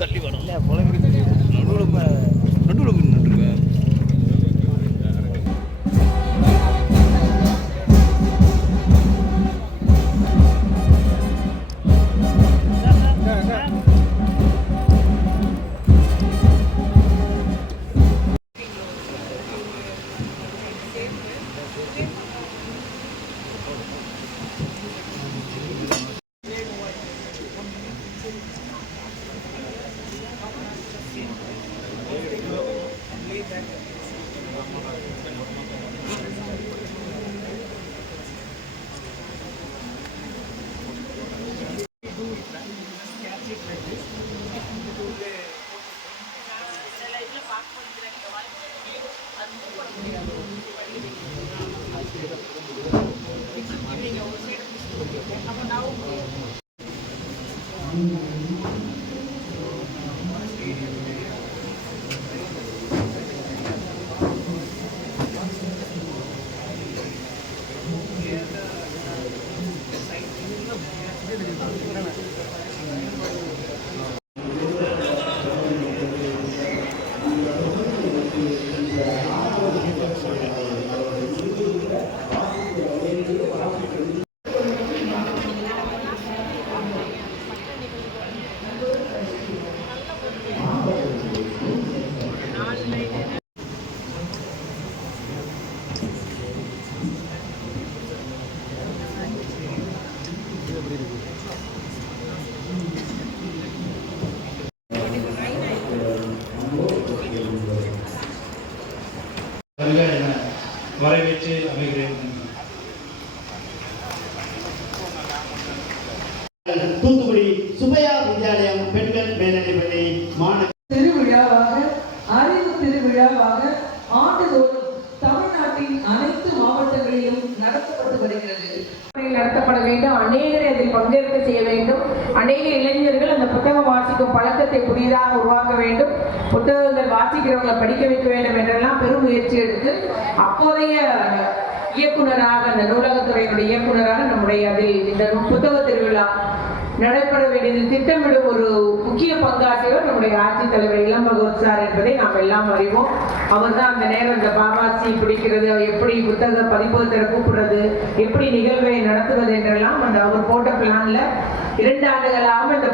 தள்ளி வரும் நடுவில் நடுவில் நின்றுருக்கேன். வரவேற்று அமைகிறேன். தூத்துக்குடி சுபையா வித்யாலயம் பெண்கள் மேல்நிலைப்பள்ளி மாணவ திருவிழாவாக அறிவு திருவிழாவாக ஆண்டுதோறும் தமிழ்நாட்டின் அனைத்து மாவட்டங்களிலும் நடத்தப்பட்டு வருகிறது. நடத்தப்பட வேண்டும். அநேகரை அதில் பங்கேற்க செய்ய வேண்டும். அநேக இளைஞர்கள் அந்த புத்தகம் வாசிக்கும் பழக்கத்தை புதிதாக உருவாக்க வேண்டும். புத்தகங்கள் வாசிக்கிறவங்களை படிக்க வைக்க வேண்டும் என்றெல்லாம் பெரும் முயற்சி எடுத்து அப்போதைய இயக்குநராக, அந்த நூலகத்துறையினுடைய இயக்குநராக நம்முடைய அதில் இந்த புத்தக திருவிழா நடைபெற வேண்டியதில் திட்டமிடும் ஒரு முக்கிய பங்காற்றியவர் நம்முடைய ஆட்சித்தலைவர் இளம் பகவத் சார் என்பதை நாம் எல்லாம் அறிவோம். அவர் தான் அந்த நேரம் இந்த பாபாசி பிடிக்கிறது, எப்படி புத்தக பதிப்பகத்தில் கூப்பிடுறது, எப்படி நிகழ்வை நடத்துவது என்றெல்லாம் அந்த அவர் போட்ட பிளான்ல 2 ஆண்டுகளாக இந்த